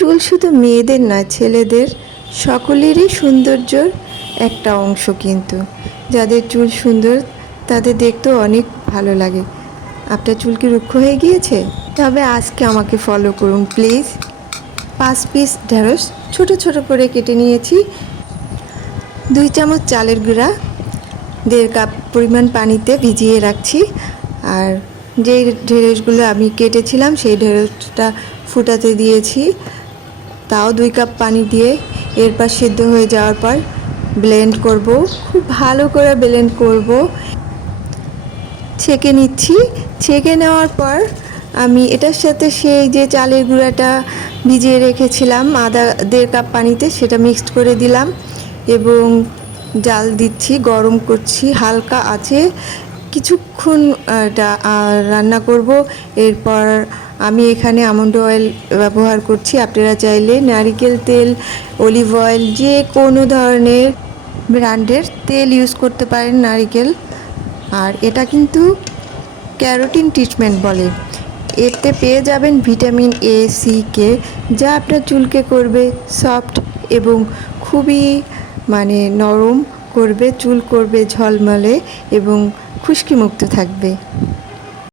চুল শুধু মেয়েদের না, ছেলেদের সকলেরই সৌন্দর্যর একটা অংশ। কিন্তু যাদের চুল সুন্দর তাদের দেখতেও অনেক ভালো লাগে। আপনার চুল কি রুক্ষ হয়ে গিয়েছে? তবে আজকে আমাকে ফলো করুন প্লিজ। 5 পিস ঢেঁড়স ছোট ছোট করে কেটে নিয়েছি। 2 চামচ চালের গুঁড়া, 1.5 কাপ পরিমাণ পানিতে ভিজিয়ে রাখছি। আর যে ঢেঁড়সগুলো আমি কেটেছিলাম সেই ঢেঁড়সটা ফুটাতে দিয়েছি, তাও 2 কাপ পানি দিয়ে। এরপর সিদ্ধ হয়ে যাওয়ার পর ব্লেন্ড করব, খুব ভালো করে ব্লেন্ড করব। ছেঁকে নিচ্ছি। ছেঁকে নেওয়ার পর আমি এটার সাথে সেই যে চালের গুঁড়াটা ভিজিয়ে রেখেছিলাম 1.5 কাপ পানিতে, সেটা মিক্সড করে দিলাম এবং জাল দিচ্ছি, গরম করছি হালকা আঁচে। কিছুক্ষণ এটা রান্না করব। এরপর আমি এখানে আমন্ড অয়েল ব্যবহার করছি। আপনারা চাইলে নারিকেল তেল, অলিভ অয়েল, যে কোনো ধরনের ব্র্যান্ডের তেল ইউজ করতে পারেন, নারিকেল। আর এটা কিন্তু ক্যারোটিন ট্রিটমেন্ট বলে। এতে পেয়ে যাবেন ভিটামিন এ, সি, কে, যা আপনার চুলকে করবে সফট এবং খুবই নরম করবে, চুল করবে ঝলমলে এবং খুশকিমুক্ত থাকবে।